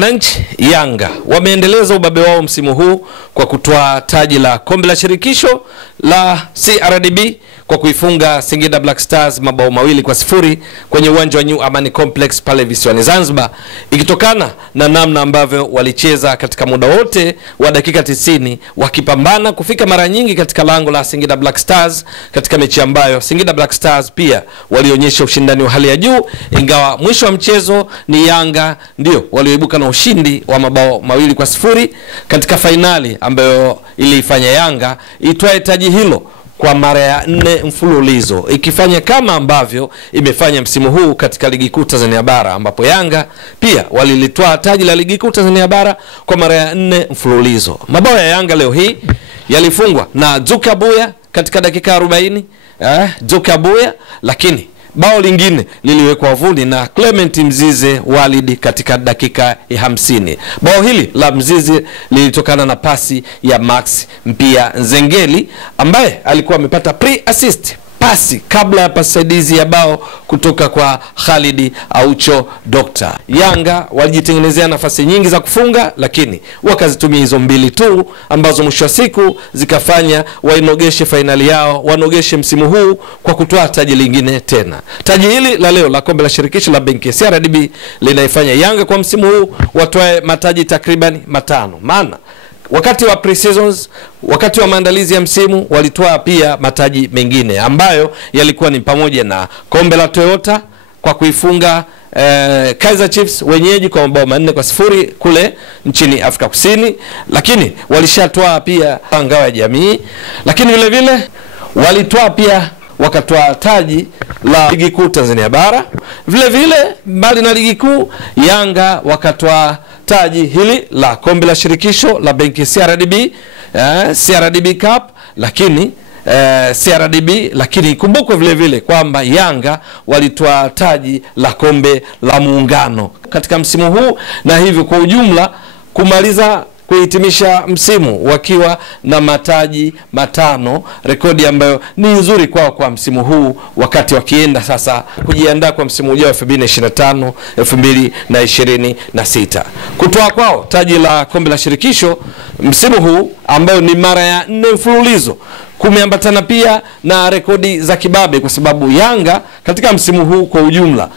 Wananchi Yanga wameendeleza ubabe wao msimu huu kwa kutoa taji la kombe la shirikisho la CRDB kwa kuifunga Singida Black Stars mabao 2-0 kwenye uwanja wa New Amani Complex pale visiwani Zanzibar, ikitokana na namna ambavyo walicheza katika muda wote wa dakika 90 wakipambana kufika mara nyingi katika lango la Singida Black Stars, katika mechi ambayo Singida Black Stars pia walionyesha ushindani wa hali ya juu, ingawa mwisho wa mchezo ni Yanga ndio walioibuka na ushindi wa mabao 2-0 katika fainali ambayo ilifanya Yanga itwae taji hilo kwa mara ya 4 mfululizo, ikifanya kama ambavyo imefanya msimu huu katika ligi kuu Tanzania bara, ambapo Yanga pia walilitoa taji la ligi kuu Tanzania bara kwa mara ya 4 mfululizo. Mabao ya Yanga leo hii yalifungwa na Zuka Buya katika dakika 40, Zuka Buya, lakini bao lingine liliwekwa wavuni na Clement Mzize Walid katika dakika 50. Bao hili la Mzize lilitokana na pasi ya Max Mpia Nzengeli ambaye alikuwa amepata pre-assist pasi kabla ya pasaidizi ya bao kutoka kwa Khalid Aucho Dr. Yanga walijitengenezea nafasi nyingi za kufunga, lakini wakazitumia hizo 2 tu ambazo mwisho wa siku zikafanya wainogeshe fainali yao, wanogeshe msimu huu kwa kutoa taji lingine tena. Taji hili la leo la kombe la shirikisho la benki ya CRDB linaifanya Yanga kwa msimu huu watoe mataji takriban 5. Maana wakati wa pre-seasons, wakati wa maandalizi ya msimu, walitoa pia mataji mengine ambayo yalikuwa ni pamoja na kombe la Toyota kwa kuifunga Kaizer Chiefs wenyeji kwa mabao 4-0 kule nchini Afrika Kusini, lakini walishatoa pia ngao ya jamii, lakini vile vile walitoa pia wakatoa taji la ligi kuu Tanzania bara. Vile vile mbali na ligi kuu, Yanga wakatoa taji hili la kombe la shirikisho la benki CRDB, CRDB Cup, lakini CRDB, lakini kumbukwe vile vile kwamba Yanga walitoa taji la kombe la muungano katika msimu huu, na hivyo kwa ujumla kumaliza kuhitimisha msimu wakiwa na mataji 5, rekodi ambayo ni nzuri kwao kwa msimu huu, wakati wakienda sasa kujiandaa kwa msimu ujao 2025 2026. Kutoa kwao taji la kombe la shirikisho msimu huu ambayo ni mara ya 4 mfululizo kumeambatana pia na rekodi za kibabe, kwa sababu Yanga katika msimu huu kwa ujumla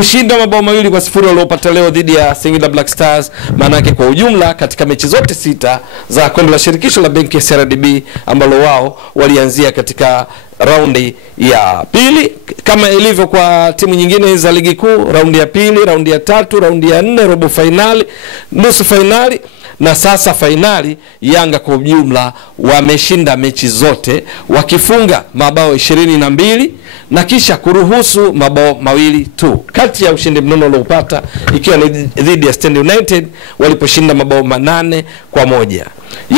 ushinda mabao 2-0 waliopata leo dhidi ya Singida Black Stars. Manake kwa ujumla katika mechi zote 6 za kombe la shirikisho la benki ya CRDB ambalo wao walianzia katika raundi ya pili kama ilivyo kwa timu nyingine za ligi kuu, raundi ya pili, raundi ya 3, raundi ya 4, robo finali, nusu finali na sasa finali, Yanga kwa ujumla wameshinda mechi zote wakifunga mabao 22 na kisha kuruhusu mabao 2 tu. Kati ya ushindi mnono uliopata ikiwa ni dhidi ya Stand United waliposhinda mabao 8-1.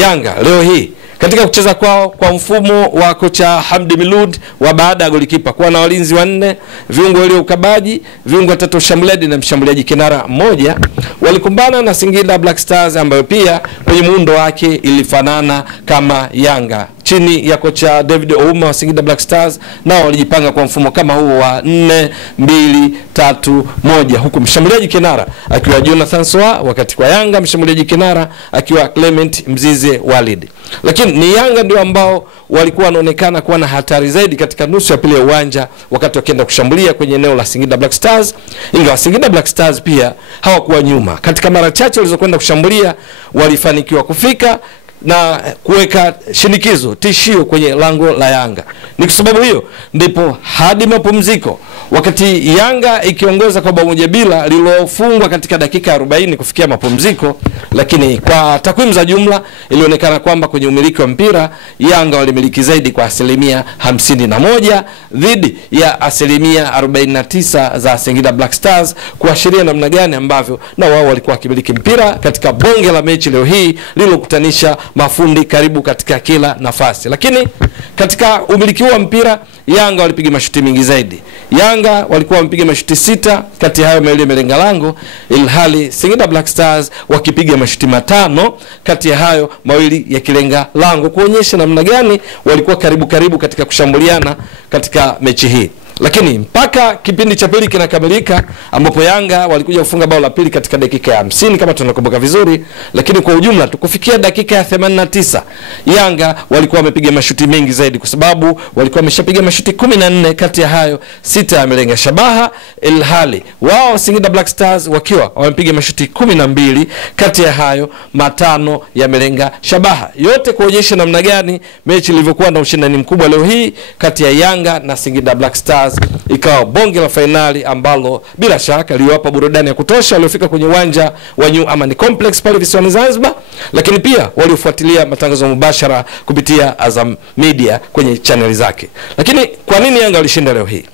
Yanga leo hii katika kucheza kwao kwa mfumo wa kocha Hamdi Milud wa baada ya golikipa kuwa na walinzi 4, viungo wale ukabaji, viungo 3 shambuliaji na mshambuliaji kinara 1, walikumbana na Singida Black Stars ambayo pia kwenye muundo wake ilifanana kama Yanga chini ya kocha David Ouma wa Singida Black Stars, nao walijipanga kwa mfumo kama huo wa 4-2-3-1, huku mshambuliaji kinara akiwa Jonathan Soa, wakati kwa Yanga mshambuliaji kinara akiwa Clement Mzize Walid. Lakini ni Yanga ndio ambao walikuwa wanaonekana kuwa na hatari zaidi katika nusu ya pili ya uwanja wakati wakienda kushambulia kwenye eneo la Singida Black Stars, ingawa Singida Black Stars pia hawakuwa nyuma. Katika mara chache walizokwenda kushambulia walifanikiwa kufika na kuweka shinikizo, tishio kwenye lango la Yanga. Ni kwa sababu hiyo ndipo hadi mapumziko, wakati Yanga ikiongoza kwa bao 1-0 lililofungwa katika dakika 40 kufikia mapumziko, lakini kwa takwimu za jumla ilionekana kwamba kwenye umiliki wa mpira Yanga walimiliki zaidi kwa 51% dhidi ya 49% za Singida Black Stars, kuashiria namna gani ambavyo na wao walikuwa wakimiliki mpira katika bonge la mechi leo hii lililokutanisha mafundi karibu katika kila nafasi. Lakini katika umiliki wa mpira Yanga walipiga mashuti mingi zaidi. Yanga walikuwa wamepiga mashuti 6, kati hayo 2 yamelenga lango, ilhali Singida Black Stars wakipiga mashuti 5, kati ya hayo 2 yakilenga lango, kuonyesha namna gani walikuwa karibu katika kushambuliana katika mechi hii. Lakini mpaka kipindi cha pili kinakamilika, ambapo Yanga walikuja kufunga bao la pili katika dakika ya 50 kama tunakumbuka vizuri, lakini kwa ujumla tukufikia dakika ya 89 Yanga walikuwa wamepiga mashuti mengi zaidi, kwa sababu walikuwa wameshapiga mashuti 14, kati ya hayo 6 yamelenga shabaha, ilhali wao Singida Black Stars wakiwa wamepiga mashuti 12, kati ya hayo 5 yamelenga shabaha. Yote kuonyesha namna gani mechi ilivyokuwa na ushindani mkubwa leo hii kati ya Yanga na Singida Black Stars. Ikawa bonge la finali ambalo bila shaka liwapa burudani ya kutosha waliofika kwenye uwanja wa New Amani Complex pale visiwani Zanzibar, lakini pia waliofuatilia matangazo mubashara kupitia Azam Media kwenye channel zake. Lakini kwa nini Yanga walishinda leo hii?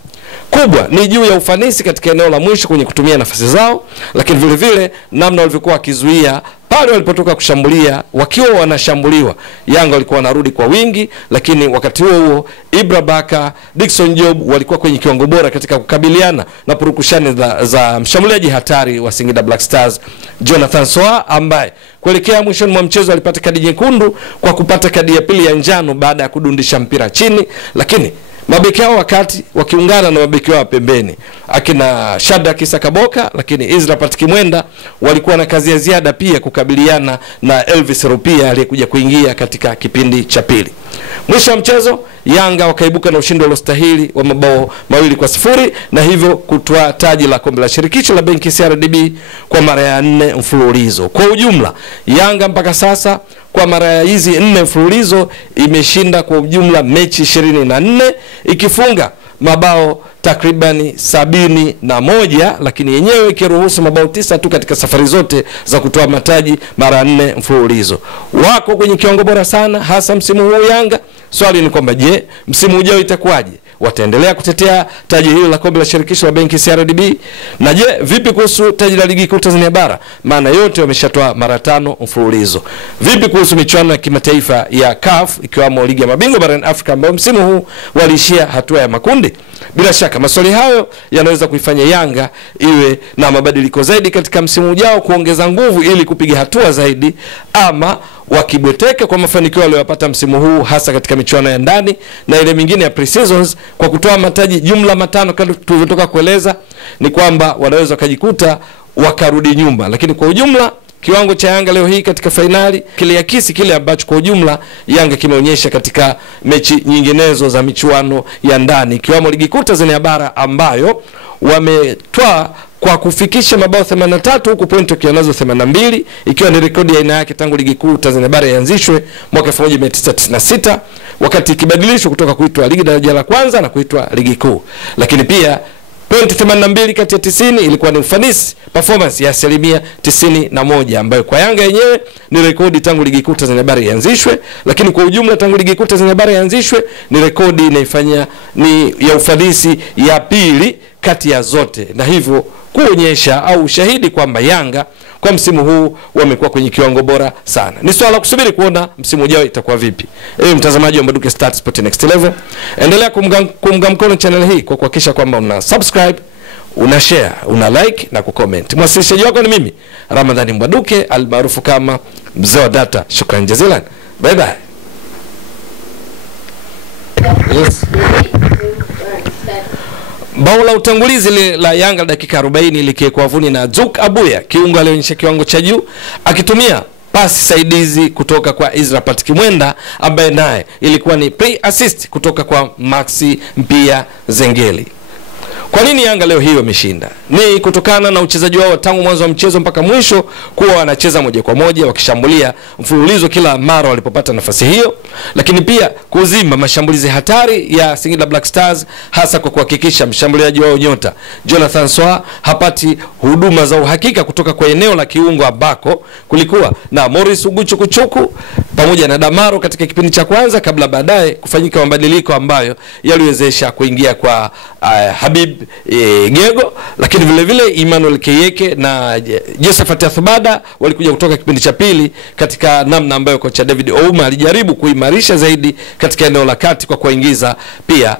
Kubwa ni juu ya ufanisi katika eneo la mwisho kwenye kutumia nafasi zao, lakini vile vile namna walivyokuwa wakizuia pale walipotoka kushambulia. Wakiwa wanashambuliwa, Yanga walikuwa wanarudi kwa wingi, lakini wakati huo Ibra Baka, Dickson Job walikuwa kwenye kiwango bora katika kukabiliana na purukushani za mshambuliaji hatari wa Singida Black Stars Jonathan Soa, ambaye kuelekea mwishoni mwa mchezo alipata kadi nyekundu kwa kupata kadi ya pili ya njano baada ya kudundisha mpira chini. Lakini mabeki hao wakati wakiungana na mabeki wao pembeni akina Shadrack Issa Kaboka, lakini Israel Patrick Mwenda walikuwa na kazi ya ziada pia kukabiliana na Elvis Rupia aliyekuja kuingia katika kipindi cha pili. Mwisho wa mchezo Yanga wakaibuka na ushindi uliostahili wa mabao 2-0 na hivyo kutwaa taji la kombe la shirikisho la benki CRDB kwa mara ya 4 mfululizo. Kwa ujumla Yanga mpaka sasa kwa mara ya hizi 4 mfululizo imeshinda kwa ujumla mechi 24, ikifunga mabao takribani 71, lakini yenyewe ikiruhusu mabao 9 tu katika safari zote za kutoa mataji mara 4 mfululizo. Wako kwenye kiwango bora sana hasa msimu huu Yanga. Swali ni kwamba je, msimu ujao itakuwaje? Wataendelea kutetea taji hili la kombe la shirikisho la benki CRDB? Na je, vipi kuhusu taji la ligi kuu Tanzania bara? Maana yote wameshatoa mara 5 mfululizo. Vipi kuhusu michuano ya kimataifa ya CAF ikiwamo ligi ya mabingwa barani Afrika ambayo msimu huu waliishia hatua ya makundi? Bila shaka maswali hayo yanaweza kuifanya Yanga iwe na mabadiliko zaidi katika msimu ujao, kuongeza nguvu ili kupiga hatua zaidi, ama wakibweteka kwa mafanikio waliyopata msimu huu hasa katika michuano ya ndani na ile mingine ya pre-seasons kwa kutoa mataji jumla 5 kama tulivyotoka kueleza, ni kwamba wanaweza kujikuta wakarudi nyuma. Lakini kwa ujumla kiwango cha Yanga leo hii katika finali kiliakisi kile ambacho kwa ujumla Yanga kimeonyesha katika mechi nyinginezo za michuano ya ndani, ikiwamo ligi kuu Tanzania bara ambayo wametoa kwa kufikisha mabao 83 huku pointi wakiwa nazo 82, ikiwa ni rekodi ya aina yake tangu ligi kuu Tanzania bara ianzishwe mwaka 1996 wakati ikibadilishwa kutoka kuitwa ligi daraja la kwanza na kuitwa ligi kuu. Lakini pia pointi 82 kati ya 90 ilikuwa ni ufanisi, performance ya 91%, ambayo kwa Yanga yenyewe ni rekodi tangu ligi kuu Tanzania bara ianzishwe. Lakini kwa ujumla tangu ligi kuu Tanzania bara ianzishwe ni rekodi inaifanya ni ya ufanisi ya pili kati ya zote, na hivyo kuonyesha au ushahidi kwamba Yanga kwa msimu huu wamekuwa kwenye kiwango bora sana. Ni swala kusubiri kuona msimu ujao itakuwa vipi. Mtazamaji wa Mbwaduke Stats Sport Next Level, endelea kuunga mkono channel hii kwa kuhakikisha kwamba una subscribe, una share, una like na kucomment. Mwasilishaji wako ni mimi Ramadhani Mbwaduke almaarufu kama Mzee wa Data. Shukrani jazilan. Bye bye. Yes. Bao la utangulizi la Yanga dakika 40 likiwekwa wavuni na Zuk Abuya, kiungo alionyesha kiwango cha juu akitumia pasi saidizi kutoka kwa Israel Patrick Mwenda, ambaye naye ilikuwa ni play assist kutoka kwa Maxi Mpia Zengeli. Kwa nini Yanga leo hii wameshinda? Ni kutokana na uchezaji wao tangu mwanzo wa mchezo mpaka mwisho kuwa wanacheza moja kwa moja wakishambulia mfululizo kila mara walipopata nafasi hiyo, lakini pia kuzima mashambulizi hatari ya Singida Black Stars, hasa kwa kuhakikisha mshambuliaji wao nyota Jonathan Soa hapati huduma za uhakika kutoka kwa eneo la kiungo ambako kulikuwa na Morris Uguchukuchuku pamoja na Damaro katika kipindi cha kwanza, kabla baadaye kufanyika mabadiliko ambayo yaliwezesha kuingia kwa Habib Gego. Lakini vile vile Emmanuel Keyeke na Josephat Athbada walikuja kutoka kipindi cha pili katika namna ambayo kocha David Ouma alijaribu kuimarisha zaidi katika eneo la kati kwa kuingiza pia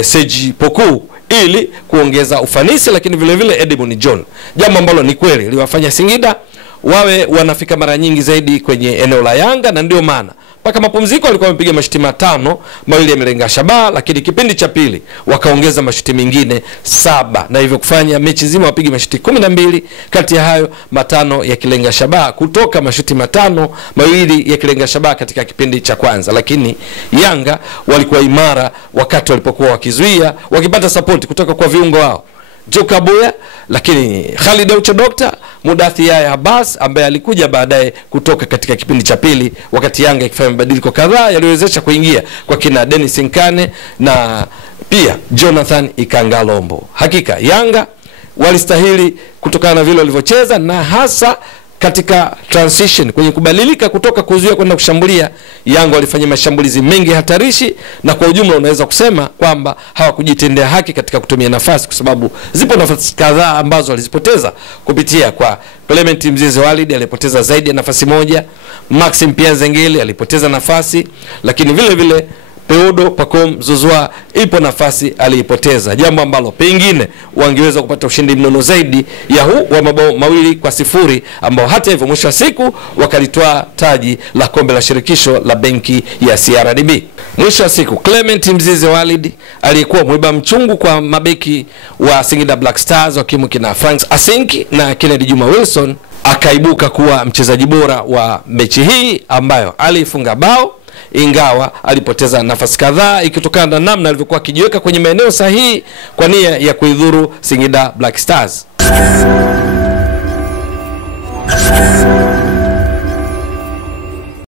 Seji Poku ili kuongeza ufanisi, lakini vile vile Edmund John, jambo ambalo ni kweli liwafanya Singida wawe wanafika mara nyingi zaidi kwenye eneo la Yanga, na ndio maana mpaka mapumziko walikuwa wamepiga mashuti 5, mawili yamelenga shabaha, lakini kipindi cha pili wakaongeza mashuti mengine 7 na hivyo kufanya mechi zima wapige mashuti 12, kati ya hayo 5 yakilenga shabaha kutoka mashuti 5, mawili yakilenga shabaha katika kipindi cha kwanza. Lakini Yanga walikuwa imara wakati walipokuwa wakizuia, wakipata support kutoka kwa viungo wao Joka Boya, lakini Khalid Aucho Dokta, Mudathi Yaya Abbas ambaye alikuja baadaye kutoka katika kipindi cha pili, wakati Yanga ikifanya mabadiliko kadhaa yaliwezesha kuingia kwa kina Dennis Nkane na pia Jonathan Ikangalombo. Hakika Yanga walistahili kutokana na vile walivyocheza, na hasa katika transition kwenye kubadilika kutoka kuzuia kwenda kushambulia. Yanga walifanya mashambulizi mengi hatarishi, na kwa ujumla unaweza kusema kwamba hawakujitendea haki katika kutumia nafasi, kwa sababu zipo nafasi kadhaa ambazo walizipoteza kupitia kwa Clement Mzize Walid alipoteza zaidi ya nafasi moja, Maxim Piazengeli alipoteza nafasi, lakini vile vile Peodo Pacom Zouzoua ipo nafasi aliipoteza, jambo ambalo pengine wangeweza kupata ushindi mnono zaidi ya huu wa mabao 2-0, ambao hata hivyo mwisho wa siku wakalitoa taji la kombe la shirikisho la benki ya CRDB. Mwisho wa siku Clement Mzize Walid aliyekuwa mwiba mchungu kwa mabeki wa Singida Black Stars wakiwemo kina Franks Asinki na Kennedy Juma Wilson akaibuka kuwa mchezaji bora wa mechi hii, ambayo alifunga bao ingawa alipoteza nafasi kadhaa ikitokana na namna alivyokuwa akijiweka kwenye maeneo sahihi kwa nia ya kuidhuru Singida Black Stars.